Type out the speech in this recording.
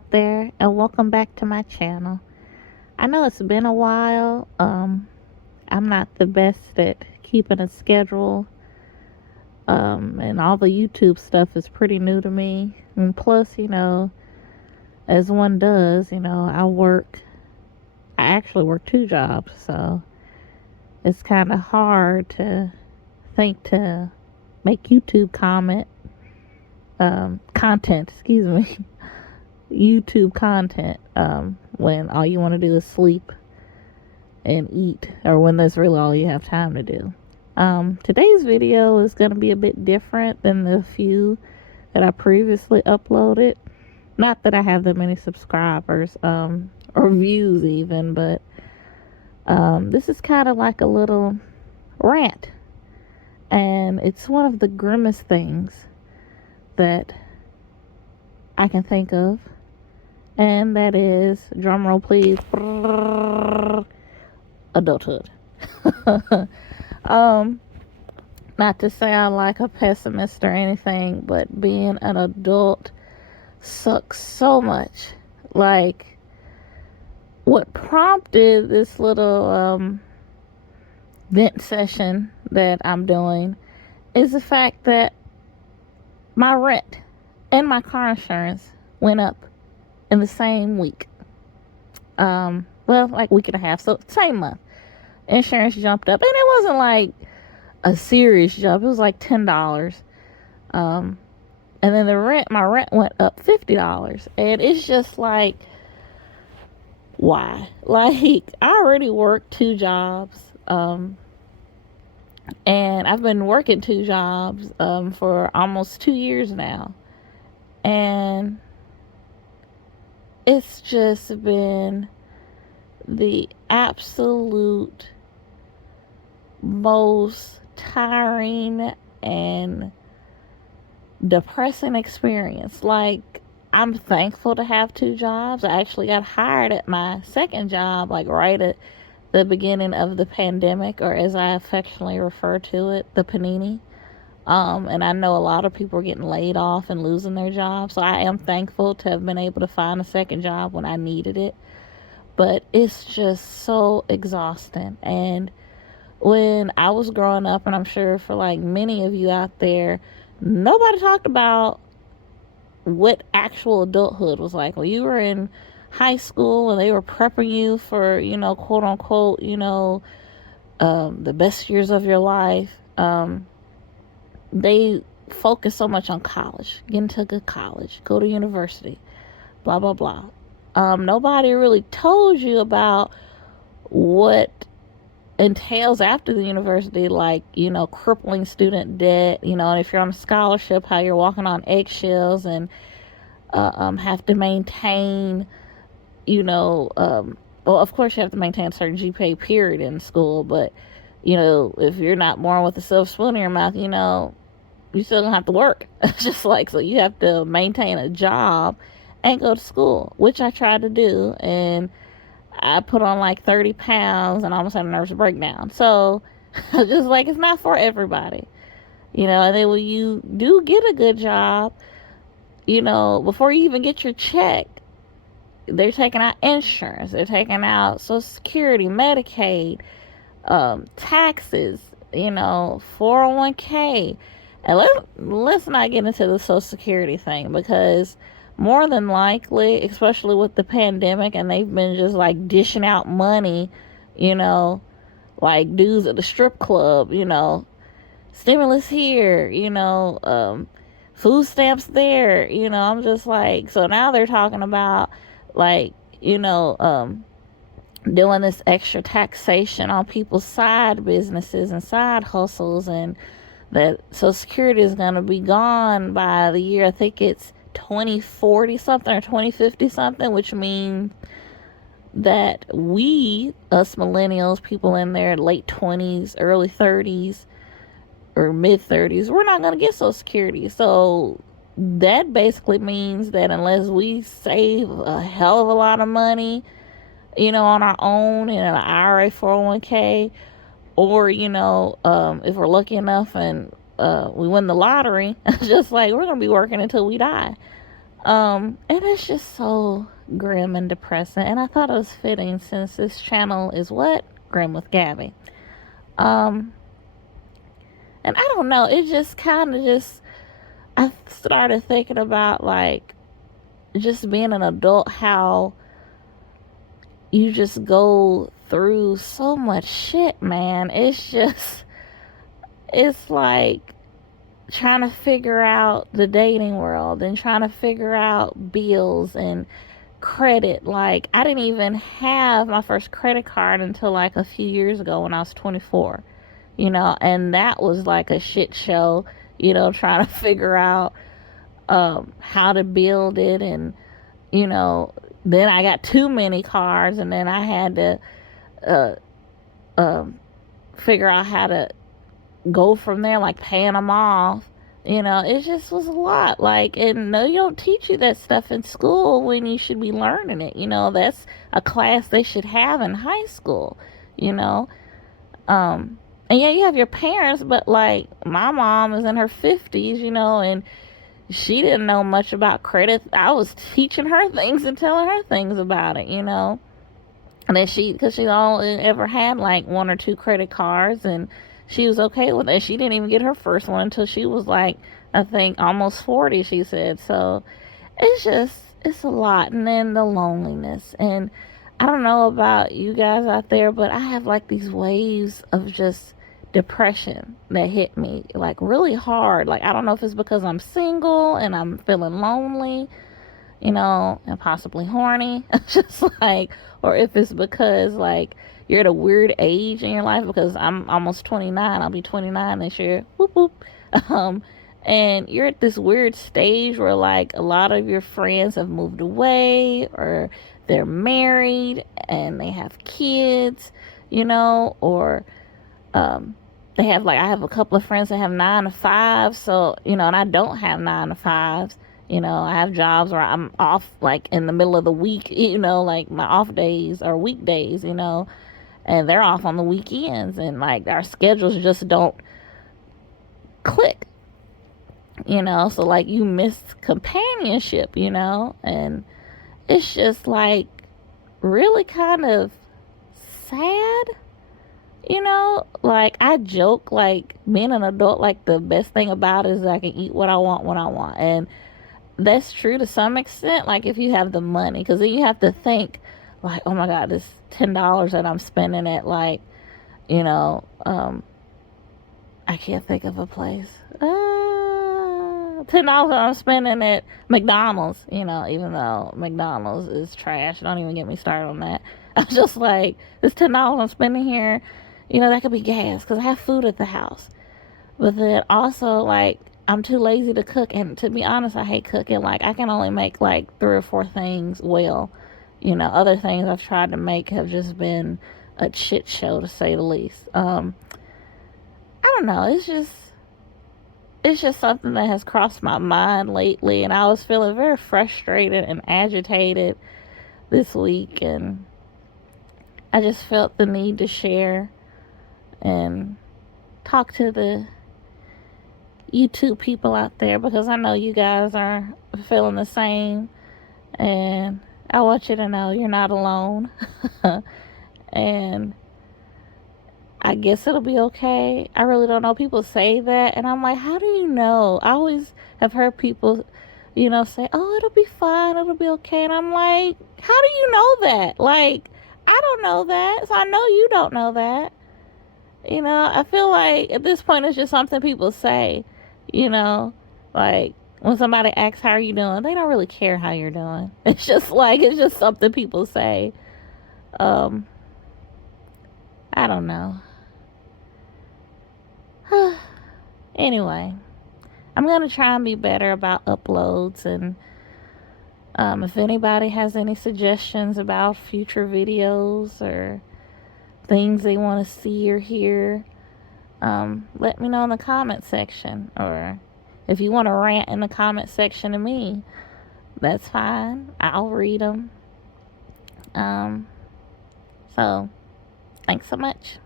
out there, and welcome back to my channel. I know it's been a while. I'm not the best at keeping a schedule, and all the YouTube stuff is pretty new to me. And plus, as one does, I actually work two jobs, so it's kind of hard to think to make YouTube content, excuse me, YouTube content, when all you want to do is sleep and eat, or when that's really all you have time to do. Today's video is going to be a bit different than the few that I previously uploaded. Not that I have that many subscribers, or views even, but this is kind of like a little rant. And it's one of the grimmest things that I can think of. And that is, drum roll please, adulthood. Not to sound like a pessimist or anything, but being an adult sucks so much. Like, what prompted this little vent session that I'm doing is the fact that my rent and my car insurance went up in the same week. Like week and a half, so same month. Insurance jumped up, and it wasn't like a serious jump. It was like $10. And then my rent went up $50. And it's just like, why? Like, I already work two jobs. And I've been working two jobs for almost 2 years now. And it's just been the absolute most tiring and depressing experience. Like, I'm thankful to have two jobs. I actually got hired at my second job, like right at the beginning of the pandemic, or as I affectionately refer to it, the panini. And I know a lot of people are getting laid off and losing their jobs, so I am thankful to have been able to find a second job when I needed it. But it's just so exhausting. And when I was growing up, and I'm sure for like many of you out there, nobody talked about what actual adulthood was like. When you were in high school and they were prepping you for, quote unquote, the best years of your life, they focus so much on college, get into a good college, go to university, blah, blah, blah. Nobody really told you about what entails after the university, like, crippling student debt, and if you're on a scholarship, how you're walking on eggshells and have to maintain, of course you have to maintain a certain GPA period in school, but, if you're not born with a silver spoon in your mouth, you still gonna have to work. Just like, so you have to maintain a job and go to school, which I tried to do, and I put on like 30 pounds and almost had a nervous breakdown. So, just like, it's not for everybody, and then when you do get a good job, before you even get your check, they're taking out insurance, they're taking out Social Security, Medicaid, taxes, 401k. And let's not get into the Social Security thing, because more than likely, especially with the pandemic, and they've been just like dishing out money, like dudes at the strip club, stimulus here, food stamps there, I'm just like, so now they're talking about like, doing this extra taxation on people's side businesses and side hustles, and that Social Security is going to be gone by the year, I think it's 2040 something or 2050 something, which means that us millennials, people in their late 20s, early 30s, or mid 30s, we're not going to get Social Security. So that basically means that unless we save a hell of a lot of money, on our own in an IRA, 401k, or, if we're lucky enough and we win the lottery, just like, we're going to be working until we die. And it's just so grim and depressing. And I thought it was fitting since this channel is what? Grim with Gabby. Um, and I don't know, it just kind of just, I started thinking about like just being an adult, how you just go through so much shit, man. It's just, it's like trying to figure out the dating world and trying to figure out bills and credit. Like, I didn't even have my first credit card until like a few years ago when I was 24, and that was like a shit show, trying to figure out how to build it. And, you know, then I got too many cards, and then I had to uh, um, figure out how to go from there, like paying them off. It just was a lot. Like, and no, you don't teach you that stuff in school when you should be learning it. That's a class they should have in high school, you know. And yeah, you have your parents, but like my mom is in her 50s, and she didn't know much about credit. I was teaching her things and telling her things about it, And then because she only ever had like one or two credit cards, and she was okay with it. She didn't even get her first one until she was like, I think, almost 40, she said. So it's a lot. And then the loneliness. And I don't know about you guys out there, but I have like these waves of just depression that hit me like really hard. Like, I don't know if it's because I'm single and I'm feeling lonely, and possibly horny. Just like, or if it's because like you're at a weird age in your life, because I'm almost 29. I'll be 29 this year. Whoop whoop. Um, and you're at this weird stage where like a lot of your friends have moved away, or they're married and they have kids, or they have, like, I have a couple of friends that have 9 to 5, so and I don't have 9 to 5s. I have jobs where I'm off like in the middle of the week, like my off days or weekdays, and they're off on the weekends, and like our schedules just don't click, so like you miss companionship, and it's just like really kind of sad. Like I joke, like being an adult, like the best thing about it is I can eat what I want when I want. And that's true to some extent, like if you have the money, because then you have to think, like, oh my God, this $10 that I'm spending at, like, I can't think of a place. $10 that I'm spending at McDonald's, even though McDonald's is trash. Don't even get me started on that. I'm just like, this $10 I'm spending here, that could be gas because I have food at the house. But then also, like, I'm too lazy to cook. And to be honest, I hate cooking. Like, I can only make like 3 or 4 things well. Other things I've tried to make have just been a shit show, to say the least. I don't know. It's just something that has crossed my mind lately, and I was feeling very frustrated and agitated this week, and I just felt the need to share and talk to the YouTube people out there, because I know you guys are feeling the same, and I want you to know you're not alone. And I guess it'll be okay. I really don't know. People say that, and I'm like, how do you know? I always have heard people, say, oh, it'll be fine, it'll be okay. And I'm like, how do you know that? Like, I don't know that, so I know you don't know that. I feel like at this point it's just something people say, like when somebody asks, how are you doing? They don't really care how you're doing. It's just something people say. I don't know. Anyway, I'm going to try and be better about uploads, and if anybody has any suggestions about future videos or things they want to see or hear, let me know in the comment section. Or if you want to rant in the comment section to me, that's fine. I'll read them. So, thanks so much.